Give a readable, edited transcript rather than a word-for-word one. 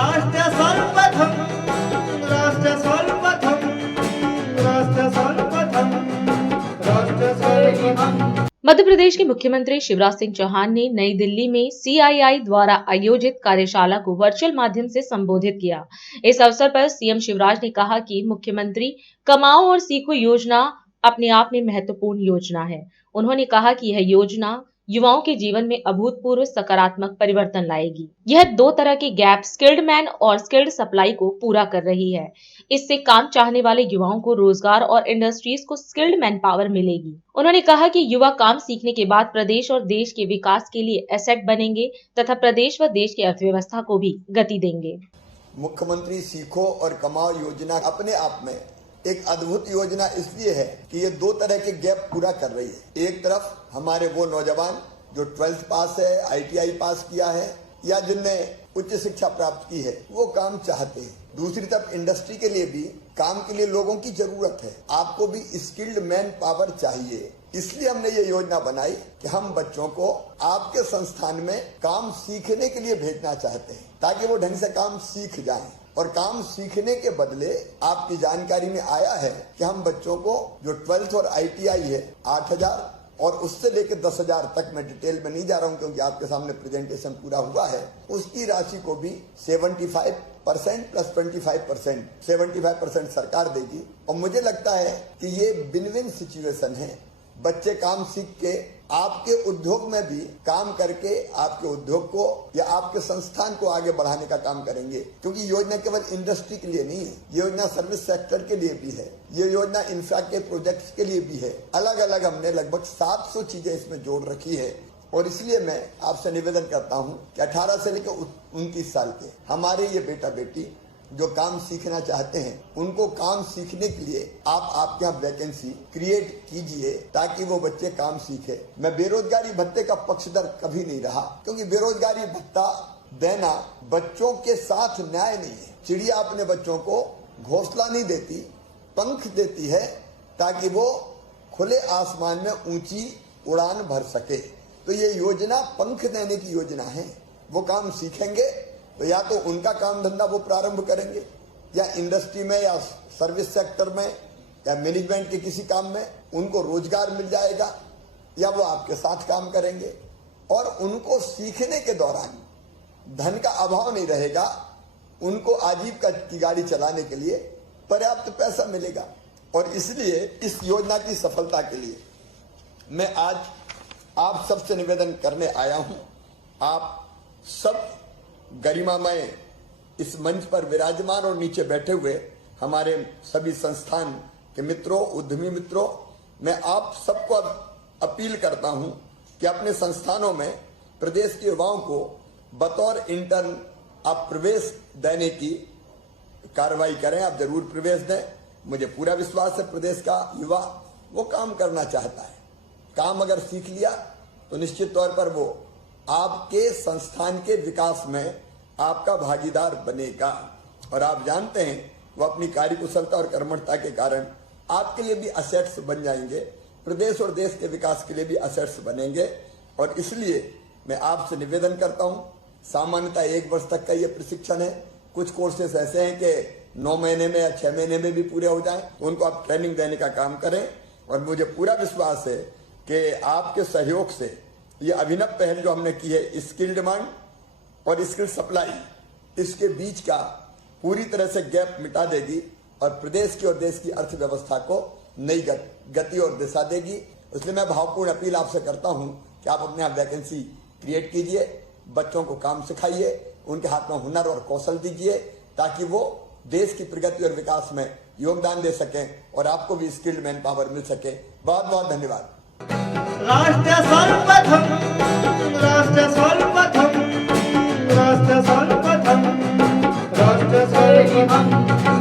राष्ट्र सर्वप्रथम राष्ट्र सर्वप्रथम राष्ट्र सर्वप्रथम राष्ट्र सर्वप्रथम। मध्य प्रदेश के मुख्यमंत्री शिवराज सिंह चौहान ने नई दिल्ली में CII द्वारा आयोजित कार्यशाला को वर्चुअल माध्यम से संबोधित किया। इस अवसर पर सीएम शिवराज ने कहा कि मुख्यमंत्री कमाओ और सीखो योजना अपने आप में महत्वपूर्ण योजना है। उन्होंने कहा कि यह योजना युवाओं के जीवन में अभूतपूर्व सकारात्मक परिवर्तन लाएगी। यह दो तरह के गैप, स्किल्ड मैन और स्किल्ड सप्लाई को पूरा कर रही है। इससे काम चाहने वाले युवाओं को रोजगार और इंडस्ट्रीज को स्किल्ड मैन पावर मिलेगी। उन्होंने कहा कि युवा काम सीखने के बाद प्रदेश और देश के विकास के लिए एसेट बनेंगे तथा प्रदेश व देश की अर्थव्यवस्था को भी गति देंगे। मुख्यमंत्री सीखो और कमाओ योजना अपने आप में एक अद्भुत योजना इसलिए है कि ये दो तरह के गैप पूरा कर रही है। एक तरफ हमारे वो नौजवान जो 12th पास है, ITI पास किया है या जिनने उच्च शिक्षा प्राप्त की है, वो काम चाहते हैं। दूसरी तरफ इंडस्ट्री के लिए भी काम के लिए लोगों की जरूरत है। आपको भी स्किल्ड मैन पावर चाहिए। इसलिए हमने ये योजना बनाई कि हम बच्चों को आपके संस्थान में काम सीखने के लिए भेजना चाहते हैं ताकि वो ढंग से काम सीख जाएं। और काम सीखने के बदले आपकी जानकारी में आया है कि हम बच्चों को जो 12th और ITI है 8,000 और उससे लेकर 10,000 तक, मैं डिटेल में नहीं जा रहा हूं क्योंकि आपके सामने प्रेजेंटेशन पूरा हुआ है, उसकी राशि को भी 75% प्लस 25%, 75% सरकार देगी। और मुझे लगता है कि ये विन विन सिचुएशन है। बच्चे काम सीख के आपके उद्योग में भी काम करके आपके उद्योग को या आपके संस्थान को आगे बढ़ाने का काम करेंगे, क्योंकि योजना केवल इंडस्ट्री के लिए नहीं है, ये योजना सर्विस सेक्टर के लिए भी है, ये योजना इंफ्रा के प्रोजेक्ट्स के लिए भी है। अलग अलग हमने लगभग 700 चीजें इसमें जोड़ रखी है। और इसलिए मैं आपसे निवेदन करता हूं कि 18 से लेकर 29 साल के हमारे ये बेटा बेटी जो काम सीखना चाहते हैं, उनको काम सीखने के लिए आप आपके यहाँ वैकेंसी क्रिएट कीजिए ताकि वो बच्चे काम सीखे। मैं बेरोजगारी भत्ते का पक्षधर कभी नहीं रहा, क्योंकि बेरोजगारी भत्ता देना बच्चों के साथ न्याय नहीं है। चिड़िया अपने बच्चों को घोंसला नहीं देती, पंख देती है ताकि वो खुले आसमान में ऊंची उड़ान भर सके। तो ये योजना पंख देने की योजना है। वो काम सीखेंगे तो या तो उनका काम धंधा वो प्रारंभ करेंगे या इंडस्ट्री में या सर्विस सेक्टर में या मैनेजमेंट के किसी काम में उनको रोजगार मिल जाएगा, या वो आपके साथ काम करेंगे। और उनको सीखने के दौरान धन का अभाव नहीं रहेगा, उनको आजीविका की गाड़ी चलाने के लिए पर्याप्त पैसा मिलेगा। और इसलिए इस योजना की सफलता के लिए मैं आज आप सबसे निवेदन करने आया हूं। आप सब गरिमामय इस मंच पर विराजमान और नीचे बैठे हुए हमारे सभी संस्थान के मित्रों, उद्यमी मित्रों, मैं आप सबको अपील करता हूं कि अपने संस्थानों में प्रदेश के युवाओं को बतौर इंटर्न आप प्रवेश देने की कार्रवाई करें। आप जरूर प्रवेश दें। मुझे पूरा विश्वास है प्रदेश का युवा वो काम करना चाहता है। काम अगर सीख लिया तो निश्चित तौर पर वो आपके संस्थान के विकास में आपका भागीदार बनेगा। और आप जानते हैं वो अपनी कार्यकुशलता और कर्मठता के कारण आपके लिए भी असेट्स बन जाएंगे, प्रदेश और देश के विकास के लिए भी असेट्स बनेंगे। और इसलिए मैं आपसे निवेदन करता हूं, सामान्यतः 1 वर्ष तक का ये प्रशिक्षण है। कुछ कोर्सेस ऐसे हैं कि 9 महीने में या 6 महीने में भी पूरे हो जाएं, उनको आप ट्रेनिंग देने का काम करें। और मुझे पूरा विश्वास है कि आपके सहयोग से ये अभिनव पहल जो हमने की है, स्किल डिमांड और स्किल सप्लाई, इसके बीच का पूरी तरह से गैप मिटा देगी और प्रदेश की और देश की अर्थव्यवस्था को नई गति और दिशा देगी। इसलिए मैं भावपूर्ण अपील आपसे करता हूं कि आप अपने यहाँ वैकेंसी क्रिएट कीजिए, बच्चों को काम सिखाइए, उनके हाथ में हुनर और कौशल दीजिए ताकि वो देश की प्रगति और विकास में योगदान दे सकें और आपको भी स्किल्ड मैन पावर मिल सके। बहुत बहुत धन्यवाद। राष्ट्र